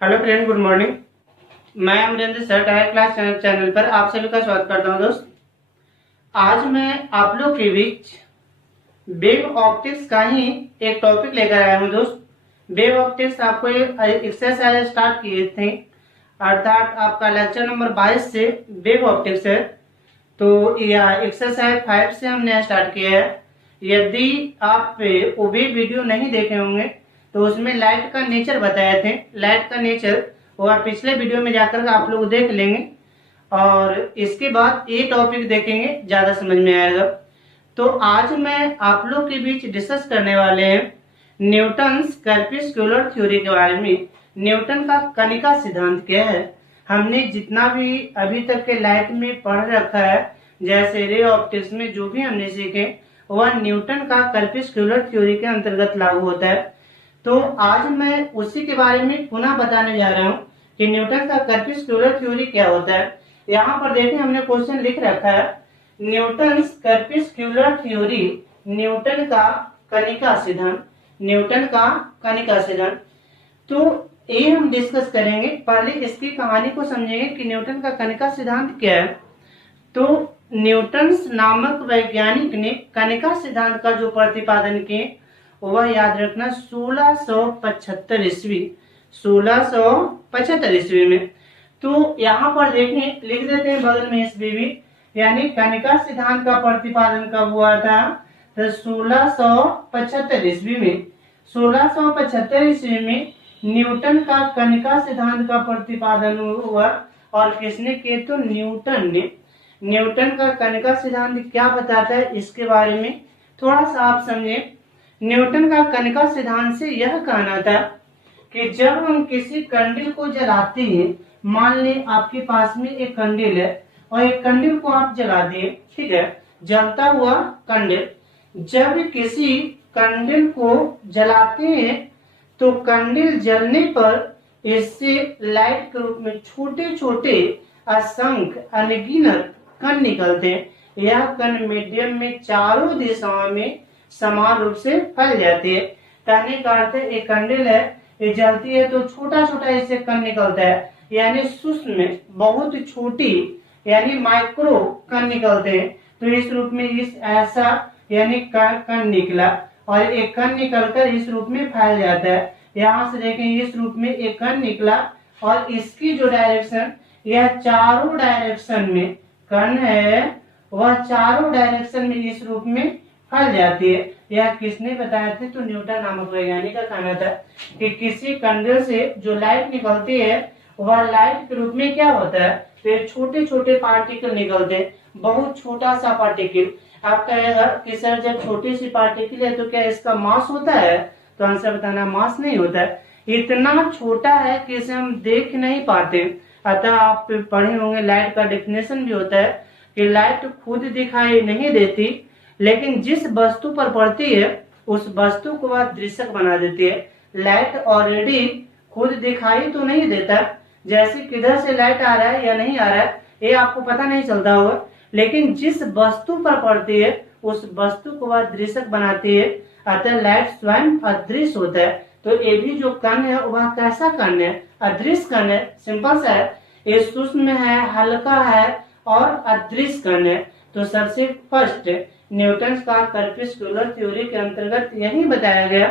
Hello friend, good morning. मैं Amarinder sir direct class channel पर आप सभी का स्वागत करता हूं। दोस्त, आज मैं आप लोग के बीच वेव ऑप्टिक्स का ही एक टॉपिक लेकर आया हूं। दोस्त, वेव ऑप्टिक्स आपको एक्सरसाइज स्टार्ट किए थे, अर्थात आपका लेक्चर नंबर 22 से वेव ऑप्टिक्स है। तो यह एक्सरसाइज 5 से हमने स्टार्ट किया है। यदि आप वो भी वीडियो नहीं देखे होंगे तो उसमें लाइट का नेचर बताए थे। लाइट का नेचर वो आप पिछले वीडियो में जाकर आप लोग देख लेंगे और इसके बाद ये टॉपिक देखेंगे, ज्यादा समझ में आएगा। तो आज मैं आप लोग के बीच डिस्कस करने वाले हैं न्यूटन्स कर्पस्कुलर थ्योरी के बारे में। न्यूटन का कणिका सिद्धांत क्या है। हमने जितना भी अभी तक के लाइट में पढ़ रखा है, जैसे रे ऑप्टिक्स में जो भी हमने सीखे, वह न्यूटन का कर्पस्कुलर थ्योरी के अंतर्गत लागू होता है। तो आज मैं उसी के बारे में पुनः बताने जा रहा हूँ कि न्यूटन का कर्पस्कुलर थ्योरी क्या होता है। यहाँ पर देखिए, हमने क्वेश्चन लिख रखा है न्यूटन्स कर्पस्कुलर थ्योरी, न्यूटन का कणिका सिद्धांत। न्यूटन का कणिका सिद्धांत, तो ये हम डिस्कस करेंगे। पहले इसकी कहानी को समझेंगे कि न्यूटन का कणिका सिद्धांत क्या है। तो न्यूटन्स नामक वैज्ञानिक ने कणिका सिद्धांत का जो प्रतिपादन किए वह याद रखना 1675 ईस्वी, 1675 ईस्वी में। तो यहाँ पर देखें, लिख देते हैं बगल में ईस्वी भी, यानी कणिका सिद्धांत का प्रतिपादन कब हुआ था, तो 1675 ईस्वी में। 1675 ईस्वी में न्यूटन का कणिका सिद्धांत का प्रतिपादन हुआ। और किसने किया, तो न्यूटन ने। न्यूटन का कणिका सिद्धांत क्या बताता है, इसके बारे में थोड़ा सा आप समझें। न्यूटन का कणिका सिद्धांत से यह कहना था कि जब हम किसी कंडील को जलाते हैं, मान लें आपके पास में एक कंडील है और एक कंडील को आप जला दिए, ठीक है, जलता हुआ कंडील। जब किसी कंडील को जलाते हैं तो कंडील जलने पर इससे लाइट के रूप में छोटे छोटे असंख्य अनगिनत कण निकलते हैं। यह कण मीडियम में चारों दिशाओं में समान रूप से फैल जाती है। कहने का अर्थ है, एक कंडील है, ये जलती है तो छोटा छोटा इससे कण निकलता है, यानी सूक्ष्म बहुत छोटी यानी माइक्रो कण निकलते हैं। तो इस रूप में इस ऐसा यानी कण निकला और एक कण निकलकर इस रूप में फैल जाता है। यहाँ से देखें, इस रूप में एक कण निकला और इसकी जो डायरेक्शन, यह चारों डायरेक्शन में कण है, वह चारों डायरेक्शन में इस रूप में फैल जाती है। यह किसने बताया थे, तो न्यूटन नामक वैज्ञानिक का कहना था कि किसी कंडील से जो लाइट निकलती है वह लाइट के रूप में क्या होता है, तो छोटे छोटे पार्टिकल निकलते हैं, बहुत छोटा सा पार्टिकल। आप कहेगा कि सर जब छोटी सी पार्टिकल है तो क्या इसका मास होता है, तो आंसर बताना, मास नहीं होता है। इतना छोटा है कि इसे हम देख नहीं पाते। अतः आप पढ़े होंगे, लाइट का डेफिनेशन भी होता है कि लाइट खुद दिखाई नहीं देती, लेकिन जिस वस्तु पर पड़ती है उस वस्तु को वह दृश्यक बना देती है। लाइट ऑलरेडी खुद दिखाई तो नहीं देता, जैसे किधर से लाइट आ रहा है या नहीं आ रहा है ये आपको पता नहीं चलता होगा, लेकिन जिस वस्तु पर पड़ती है उस वस्तु को वह दृश्यक बनाती है। अतः लाइट स्वयं अदृश्य होता है। तो ये भी जो कण है वह कैसा कण है, अदृश्य कण है। सिंपल सा है, ये सूक्ष्म है, हल्का है और अदृश्य कण है। तो सबसे फर्स्ट न्यूटन का कर्पस्कुलर थ्योरी के अंतर्गत यही बताया गया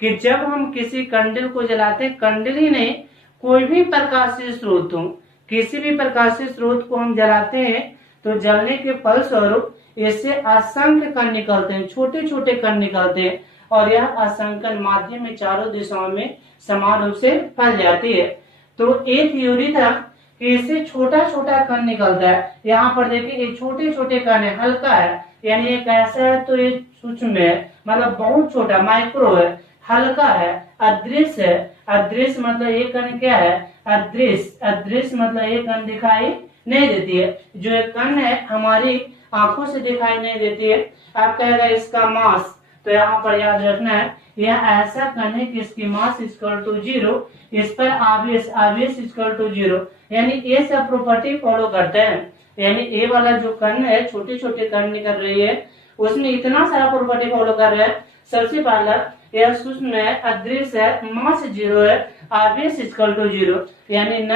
कि जब हम किसी कंडील को जलाते हैं, कंडील ही नहीं, कोई भी प्रकाशीय स्रोत हो, किसी भी प्रकाशीय स्रोत को हम जलाते हैं तो जलने के फलस्वरूप इससे असंख्य कण निकलते हैं, छोटे छोटे कण निकलते हैं और यह असंख्य माध्यम में चारों दिशाओं में समान रूप से फैल जाती है। तो एक थ्योरी था कि इससे छोटा छोटा कण निकलता है। यहाँ पर देखिए, ये छोटे छोटे कण है, हल्का है, यानी ये कैसा है, तो ये सूक्ष्म है, मतलब बहुत छोटा, माइक्रो है, हल्का है, अदृश्य है। अदृश्य मतलब ये कण क्या है, अदृश्य। अदृश्य मतलब ये कण दिखाई नहीं देती है। जो एक कण है हमारी आंखों से दिखाई नहीं देती है। आप कहेगा इसका मास, तो यहाँ पर याद रखना है, यह ऐसा कण है कि इसकी मास इक्वल टू 0, इस पर आवेश, आवेश इक्वल टू 0, यानी ये सब प्रॉपर्टी फॉलो करते हैं। यानी ए वाला जो कण है, छोटे छोटे कण निकल रही है, उसमें इतना सारा प्रॉपर्टी फॉलो कर रहे हैं। सबसे पहला यह सूक्ष्म है, अदृश्य है, मास 0 है, आवेश इक्वल टू 0, यानी न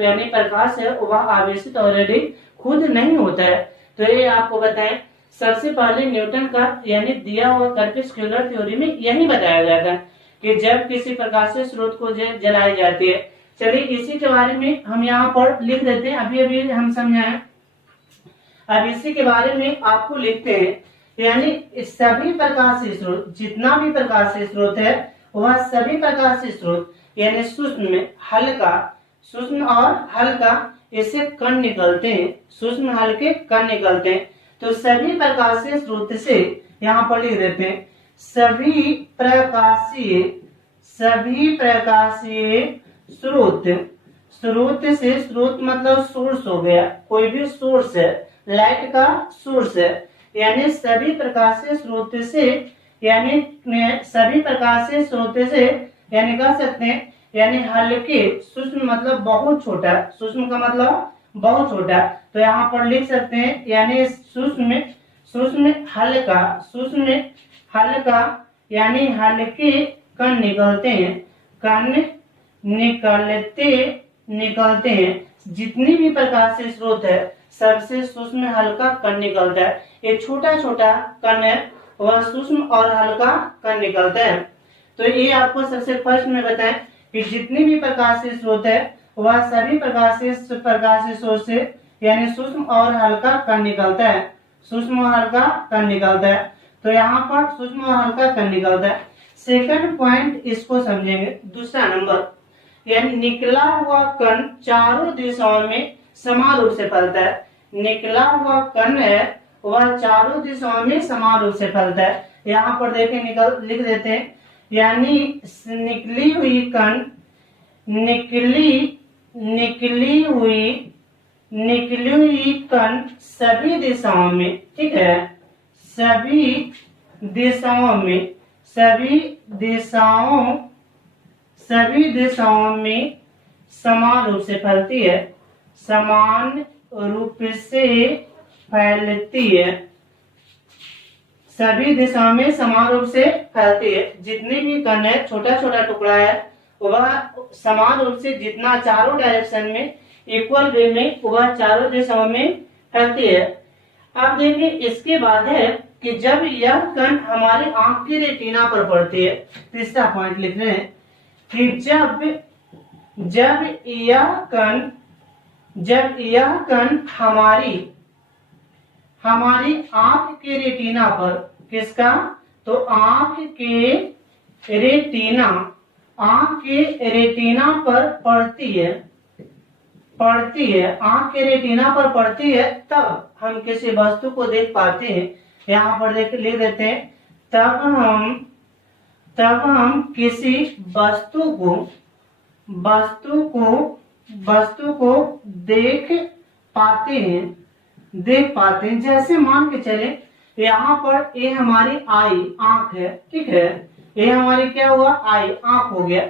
यानी प्रकाश है वह आवेशित ऑलरेडी खुद नहीं होता है। तो ये आपको बताएं, सबसे पहले न्यूटन का यानी दिया हुआ कर्पस्कुलर थ्योरी में यही बताया गया था कि जब किसी प्रकाशीय स्रोत को जलाई जाती है। चलिए इसी के बारे में हम यहाँ पर लिख देते हैं, अभी अभी हम समझाएं। अब इसी के बारे में आपको लिखते हैं, यानी सभी प्रकाशीय स्रोत, जितना भी प्रकाशीय स्रोत है वह सभी प्रकाशीय स्रोत यानी सूक्ष्म, हल्का, सूक्ष्म और हल्का इससे कण निकलते हैं, सूक्ष्म हल्के कण निकलते हैं। तो सभी प्रकाशीय स्रोत से यहाँ पर लिख देते हैं सभी प्रकाशीय स्रोत, स्रोत से, स्रोत मतलब सोर्स हो गया, कोई भी सोर्स है, लाइट का सोर्स है, यानी सभी प्रकाशीय स्रोत से, यानी सभी प्रकाशीय स्रोत से, यानी कह सकते हैं यानी हल्के, सूक्ष्म मतलब बहुत छोटा, सूक्ष्म का मतलब बहुत छोटा, तो यहाँ पर लिख सकते हैं यानी सूक्ष्म हल्का यानी हल्के कण निकलते हैं, कण निकलते हैं। जितनी भी प्रकाशीय स्रोत है सबसे सूक्ष्म हल्का कण निकलता है। एक छोटा छोटा कण है वह सूक्ष्म और हल्का कण निकलता है। तो ये आपको सबसे फर्स्ट में बताएं कि जितनी भी प्रकाशीय स्रोत है वह सभी प्रकाशीय स्रोत से यानी सूक्ष्म और हल्का कण निकलता है, सूक्ष्म और हल्का कण निकलता है। तो यहाँ पर सूक्ष्म और हल्का कण निकलता है। सेकंड पॉइंट इसको समझेंगे, दूसरा नंबर, यानी निकला हुआ कण चारों दिशाओं में समान रूप से फैलता है। निकला हुआ कण है वह चारों दिशाओं में समान रूप से फैलता है। यहाँ पर देखें लिख देते हैं, यानी निकली हुई कण सभी दिशाओं में, ठीक है, सभी दिशाओं में समान रूप से फैलती है, समान रूप से फैलती है, सभी दिशाओं में समान रूप से फैलती है। जितने भी कण है, छोटा छोटा टुकड़ा है, वह समान रूप से जितना चारों डायरेक्शन में इक्वल वे में वह चारों दिशाओं में फैलती है। अब देखिए इसके बाद है कि जब यह कण हमारे आंख की रेटिना पर पड़ती है, तीसरा पॉइंट लिख रहे हैं कि जब यह कण हमारी आंख के रेटिना पर, किसका, तो आंख के रेटिना पर पड़ती है, आंख के रेटिना पर पड़ती है, तब हम किसी वस्तु को देख पाते हैं। यहाँ पर लिख देते हैं, तब हम किसी वस्तु को देख पाते हैं। जैसे मान के चले यहाँ पर ये हमारी आंख है, ठीक है, ये हमारी क्या हुआ, आंख हो गया।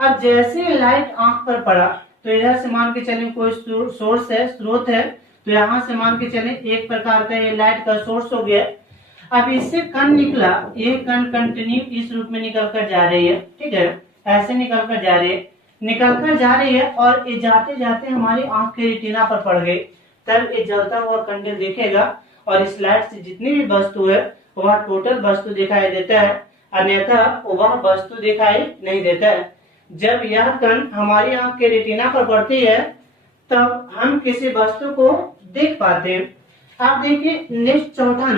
अब जैसे लाइट आंख पर पड़ा तो इधर से मान के चले कोई सोर्स है, स्रोत है, तो यहाँ से मान के चले एक प्रकार का ये लाइट का सोर्स हो गया। अब इससे कण निकला, ये कण कंटिन्यू इस रूप में निकल कर जा रही है, ठीक है, ऐसे निकल कर जा रही है और ये जाते जाते हमारी आंख के रेटिना पर पड़ गई। तब ये जलता हुआ कैंडल दिखेगा और इस लाइट से जितनी भी वस्तु है वह टोटल वस्तु दिखाई देता है, अन्यथा वह वस्तु दिखाई नहीं देता है। जब यह कण हमारी आंख के रेटिना पर पड़ती है तब हम किसी वस्तु को देख पाते हैं। आप देखिए नेक्स्ट चौथा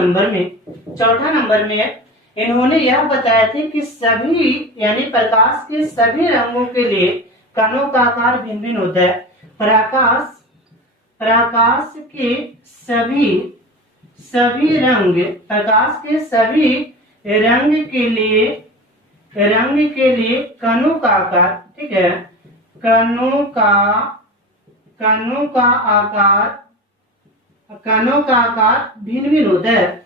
नंबर में इन्होंने यह बताया था कि सभी यानी प्रकाश के सभी रंगों के लिए कणों का आकार भिन्न भिन्न होता है। प्रकाश के सभी रंग के लिए कणों का आकार, ठीक है, कणों का आकार भिन्न भिन्न होता है।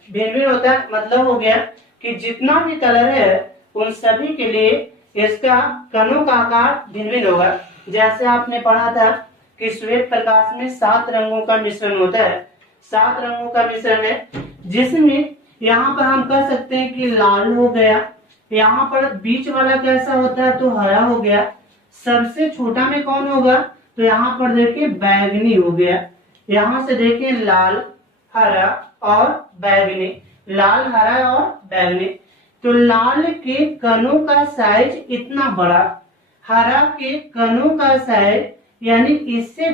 मतलब हो गया कि जितना भी कलर है उन सभी के लिए इसका कणों का आकार भिन्न भिन्न होगा। जैसे आपने पढ़ा था कि श्वेत प्रकाश में 7 रंगों का मिश्रण होता है, 7 रंगों का मिश्रण है, जिसमें यहाँ पर हम कह सकते हैं कि लाल हो गया। यहाँ पर बीच वाला कैसा होता है, तो हरा हो गया। सबसे छोटा में कौन होगा, तो यहाँ पर देखिए बैगनी हो गया। यहाँ से देखिए लाल, हरा और बैगनी, लाल, हरा और बैगनी। तो लाल के कणों का साइज इतना बड़ा, हरा के कणों का साइज यानी इससे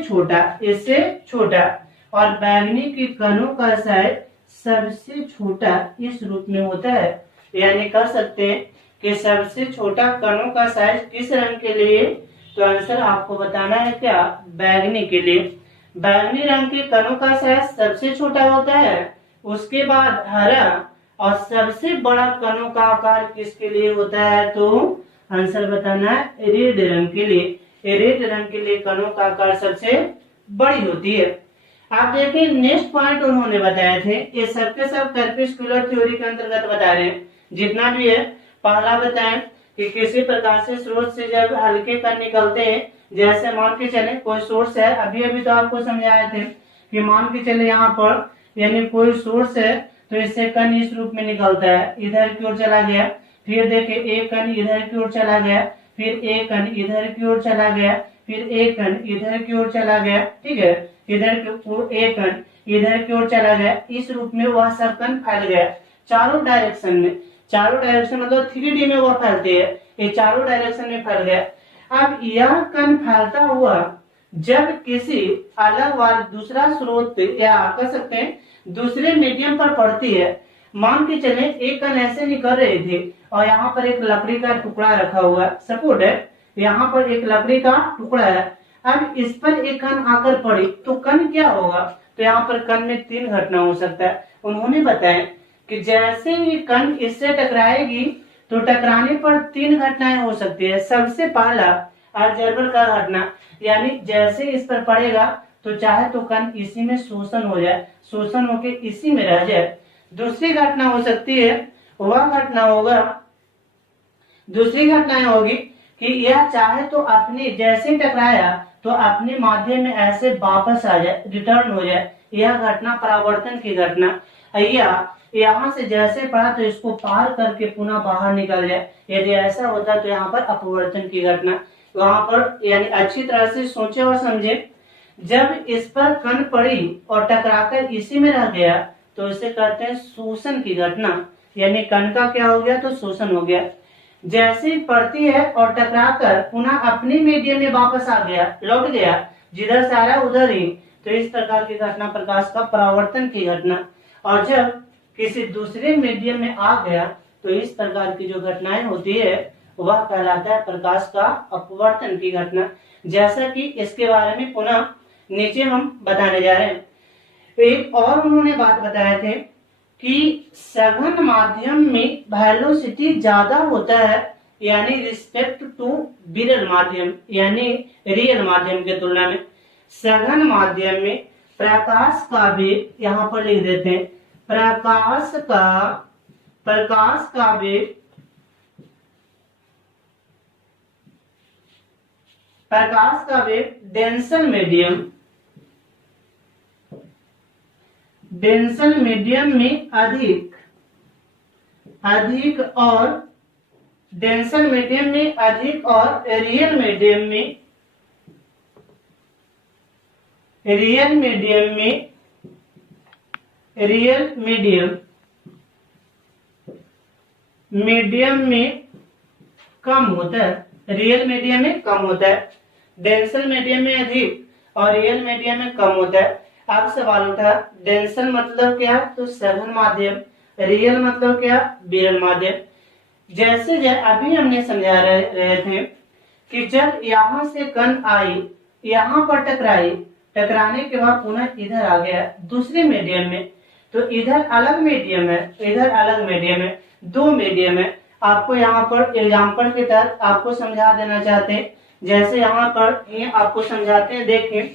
छोटा और बैगनी के कणों का साइज सबसे छोटा इस रूप में होता है। यानी कह सकते हैं कि सबसे छोटा कणों का साइज किस रंग के लिए, तो आंसर आपको बताना है क्या, बैगनी के लिए। बैगनी रंग के कणों का साइज सबसे छोटा होता है, उसके बाद हरा, और सबसे बड़ा कणों का आकार किसके लिए होता है, तो आंसर बताना है रेड रंग के लिए। रेड रंग के लिए कणों का आकार सबसे बड़ी होती है। आप देखिए नेक्स्ट पॉइंट उन्होंने बताए थे, ये सबके सब कर्पस्कुलर थ्योरी के अंतर्गत बता रहे हैं जितना भी है। पहला बताएं कि किसी प्रकार से स्रोत से जब हल्के कण निकलते हैं, जैसे मान के चले कोई सोर्स है, अभी तो आपको समझाए थे कि मान के चले यहाँ पर यानी कोई सोर्स है, तो इससे कण इस रूप में निकलता है, इधर की ओर चला गया, फिर देखिए एक कण इधर की ओर चला गया, फिर एक कण इधर की ओर चला गया, फिर एक कण इधर की ओर चला गया, ठीक है, इधर की ओर एक कण इधर की ओर चला गया। इस रूप में वह सब कण फैल गया चारों डायरेक्शन में। चारों डायरेक्शन मतलब 3D में वो फैलते हैं, ये चारों डायरेक्शन में फैल गया। अब यह कण फैलता हुआ जब किसी अलग वाले दूसरा स्रोत या कह सकते हैं दूसरे मीडियम पर पड़ती है, मान के चले एक कण ऐसे निकल रहे थे और यहाँ पर एक लकड़ी का टुकड़ा रखा हुआ है, सपोर्ट है, यहाँ पर एक लकड़ी का टुकड़ा है। अब इस पर एक कण आकर पड़ी तो कण क्या होगा, तो यहाँ पर कण में 3 घटना हो सकता है। उन्होंने बताया कि जैसे ही कण इससे टकराएगी तो टकराने पर 3 घटनाएं हो सकती है। सबसे पहला अर्जर्बल का घटना, यानी जैसे इस पर पड़ेगा तो चाहे तो कण इसी में शोषण हो जाए, शोषण होके इसी में रह जाए। दूसरी घटना हो सकती है, वह घटना होगा, दूसरी घटना होगी कि यह चाहे तो अपने जैसे टकराया तो अपने माध्यम में ऐसे वापस आ जाए, रिटर्न हो जाए। यह घटना परावर्तन की घटना। यहाँ से जैसे पड़ा तो इसको पार करके पुनः बाहर निकल जाए, यदि ऐसा होता तो यहाँ पर अपवर्तन की घटना। वहां पर यानी अच्छी तरह से सोचे और समझे, जब इस पर कण पड़ी और टकराकर इसी में रह गया तो इसे कहते हैं शोषण की घटना, यानी कण का क्या हो गया, तो शोषण हो गया। जैसे पड़ती है और टकराकर पुनः अपने मीडियम में वापस आ गया, लौट गया, जिधर से आ रहा उधर ही, तो इस प्रकार की घटना प्रकाश का परावर्तन की घटना। और जब किसी दूसरे मीडियम में आ गया तो इस प्रकार की जो घटनाएं होती है वह कहलाता है प्रकाश का अपवर्तन की घटना। जैसा कि इसके बारे में पुनः नीचे हम बताने जा रहे हैं। एक और उन्होंने बात बताए थे कि सघन माध्यम में वेलोसिटी ज्यादा होता है, यानी रिस्पेक्ट टू विरल माध्यम, यानी रियल माध्यम के तुलना में। सघन माध्यम में प्रकाश का वेग, यहाँ पर लिख देते हैं, प्रकाश का वेग, प्रकाश का वेग डेंसर मीडियम में अधिक और डेंसर मीडियम में अधिक और रियल मीडियम में कम होता है, रियल मीडियम में कम होता है, डेंसर मीडियम में अधिक और रियल मीडियम में कम होता है। अब सवाल उठा, डेंसर मतलब क्या, तो सघन माध्यम, रियल मतलब क्या, विरल माध्यम। जैसे अभी हमने समझा रहे थे कि जब यहाँ से कण आई, यहाँ पर टकराई, टकराने के बाद पुनः इधर आ गया दूसरे मीडियम में, तो इधर अलग मीडियम है, इधर अलग मीडियम है, 2 मीडियम है। आपको यहाँ पर एग्जाम्पल के तहत आपको समझा देना चाहते हैं। जैसे यहाँ पर ये आपको समझाते हैं, देखिए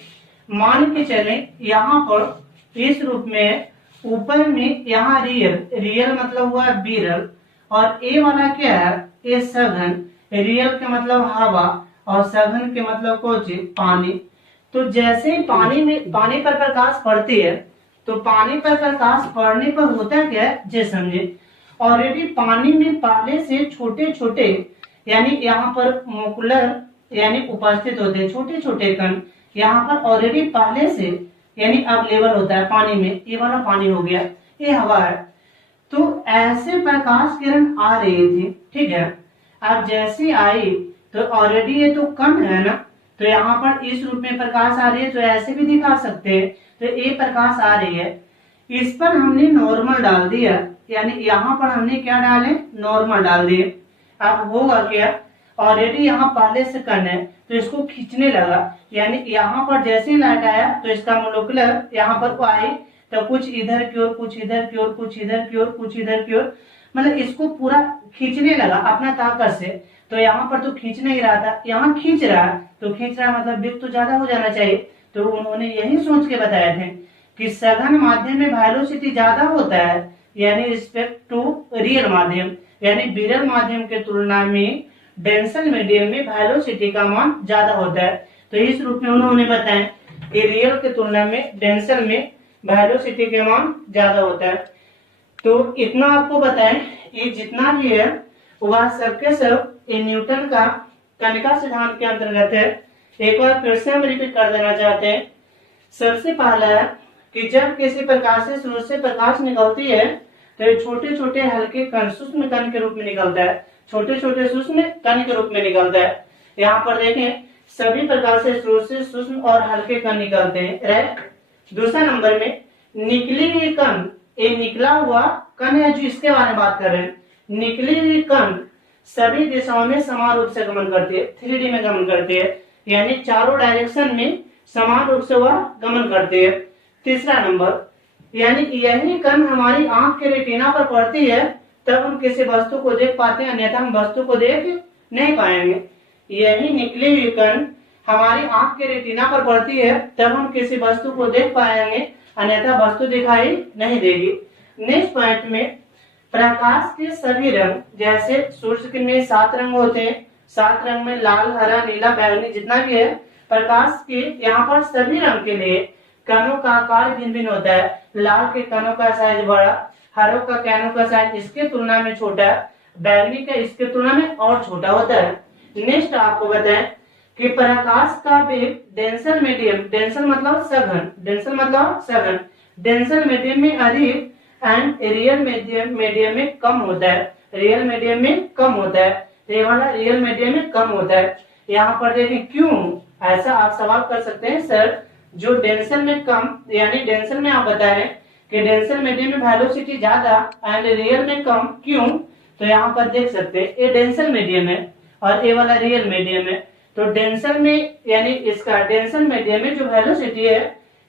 मान के चले यहाँ पर इस रूप में ऊपर में यहाँ रियल मतलब हुआ विरल, और ए वाला क्या है, ये सघन, रियल के मतलब हवा और सघन के मतलब कुछ पानी। तो जैसे ही पानी पर प्रकाश पड़ती है तो पानी पर प्रकाश पड़ने पर होता क्या है, ये समझे। ऑलरेडी पानी में पहले से छोटे छोटे यानी यहाँ पर मोकुलर यानी उपस्थित होते हैं छोटे छोटे कण, यहाँ पर ऑलरेडी पहले से यानी अवेलेबल होता है पानी में। ये वाला पानी हो गया, ये हवा है। तो ऐसे प्रकाश किरण आ रही थी, ठीक है। अब जैसे आई तो ऑलरेडी ये तो कण है ना, तो यहाँ पर इस रूप में प्रकाश आ रही है, तो ऐसे भी दिखा सकते हैं। तो ये प्रकाश आ रही है, इस पर हमने नॉर्मल डाल दिया, यानी यहाँ पर हमने क्या डाले, नॉर्मल डाल दिए। अब होगा क्या, ऑलरेडी यहाँ पहले से कण है तो इसको खींचने लगा, यानी यहाँ पर जैसे ही लाइट आया तो इसका मोलिकुलर यहाँ पर आई तो कुछ इधर की ओर, कुछ इधर की ओर, कुछ इधर की ओर, कुछ इधर की ओर, मतलब इसको पूरा खींचने लगा अपना ताकत से। तो यहाँ पर तो खींच नहीं रहा था, यहाँ खींच रहा है, तो खींच रहा मतलब वेग तो ज्यादा हो जाना चाहिए। तो उन्होंने यही सोच के बताए थे कि सघन माध्यम में वेलोसिटी ज्यादा होता है, यानी रिस्पेक्ट टू रियल माध्यम, यानी विरल माध्यम के तुलना में डेंसर मीडियम में वेलोसिटी का मान ज्यादा होता है। तो इस रूप में उन्होंने बताया कि रियल के तुलना में डेंसर में वेलोसिटी के मान ज्यादा होता है। तो इतना आपको बताएं, ये जितना भी है वह सबके सब ये न्यूटन का कणिका सिद्धांत के अंतर्गत है। एक बार फिर से हम रिपीट कर देना चाहते हैं। सबसे पहला है कि जब किसी प्रकाश से स्रोत से प्रकाश निकलती है तो ये छोटे छोटे हल्के कण सूक्ष्म कण के रूप में निकलता है, छोटे छोटे सूक्ष्म कण के रूप में निकलता है। यहाँ पर देखें सभी प्रकाश से स्रोत से सूक्ष्म और हल्के कण निकलते हैं, राइट। दूसरा नंबर में निकली हुई कण, ये निकला हुआ कण है जो इसके बारे में बात कर रहे हैं। निकली हुई कण सभी दिशाओं में समान रूप से गमन करती है, 3D में गमन करती है, यानी चारों डायरेक्शन में समान रूप से वह गमन करती है। तीसरा नंबर, यानी यही कण हमारी आंख के रेटिना पर पड़ती है तब हम किसी वस्तु को देख पाते हैं, अन्यथा हम वस्तु को देख नहीं पाएंगे। यही निकली हुई कण हमारी आंख के रेटिना पर पड़ती है तब हम किसी वस्तु को देख पाएंगे, अन्यथा वस्तु दिखाई नहीं देगी। नेक्स्ट पॉइंट में प्रकाश के सभी रंग, जैसे सूर्य किरण में 7 रंग होते हैं, 7 रंग में लाल, हरा, नीला, बैंगनी जितना भी है, प्रकाश के यहाँ पर सभी रंग के लिए कणों का आकार भिन्न भिन्न होता है। लाल के कणों का साइज बड़ा, हरों का कणों का साइज इसके तुलना में छोटा, बैंगनी का इसके तुलना में और छोटा होता है। नेक्स्ट आपको बताएं कि प्रकाश का वेग डेंसर मीडियम, डेंसर मतलब सघन, डेंसर मतलब सघन, डेंसर मीडियम में अधिक एंड रियल मीडियम में कम होता है, रियल मीडियम में कम होता है। तो ये वाला रियल मीडियम में कम होता है। यहाँ पर देखें क्यों, ऐसा आप सवाल कर सकते हैं, सर जो डेंसर में कम, यानी डेंसर में आप बता रहे हैं कि डेंसर मीडियम में वेलोसिटी ज्यादा एंड रियल में कम, क्यों। तो यहाँ पर देख सकते हैं ये डेंसर मीडियम है और ये वाला रियल मीडियम है। तो डेंसर में यानी इसका डेंसर मीडियम में जो वेलोसिटी है,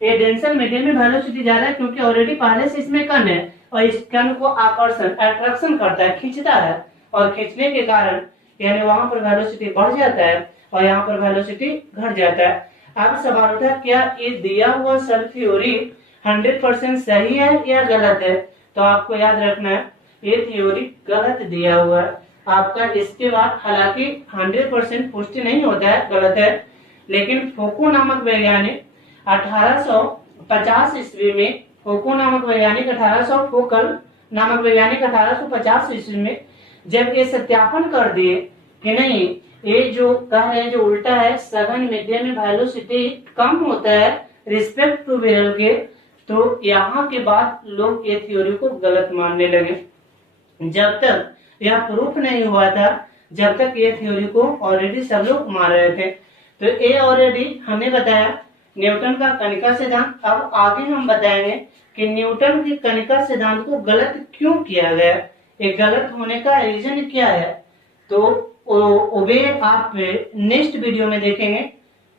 ये डेंसर मीडियम में वेलोसिटी ज्यादा है क्योंकि ऑलरेडी पहले से इसमें कण है और इस कण को आकर्षण अट्रैक्शन करता है, खींचता है, और खींचने के कारण यानी वहां पर वेलोसिटी बढ़ जाता है और यहाँ पर वेलोसिटी घट जाता है। अब सवाल उठा क्या ये दिया हुआ सब थ्योरी 100% सही है या गलत है। तो आपको याद रखना है ये थ्योरी गलत दिया हुआ है आपका। इसके बाद हालांकि 100% पुष्टि नहीं होता है, गलत है, लेकिन फोको नामक वैज्ञानिक 1850 ईस्वी में, फोको नामक वैज्ञानिक 1850 ईस्वी में जब ये सत्यापन कर दिए कि नहीं ये जो कह रहे हैं जो उल्टा है, सघन मीडियम में वेलोसिटी कम होता है रिस्पेक्ट टू विरल के, तो यहाँ के बाद लोग ये थ्योरी को गलत मानने लगे। जब तक यह प्रूफ नहीं हुआ था, जब तक ये थ्योरी को ऑलरेडी सब लोग मान रहे थे। तो ये ऑलरेडी हमने बताया न्यूटन का कणिका सिद्धांत। अब आगे हम बताएंगे कि न्यूटन के कणिका सिद्धांत को गलत क्यों किया गया, ये गलत होने का रीजन क्या है। तो वे आप नेक्स्ट वीडियो में देखेंगे।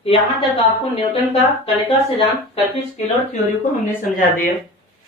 यहाँ तक आपको न्यूटन का कणिका सिद्धांत, कर्टिस-केलर थ्योरी को हमने समझा दिया।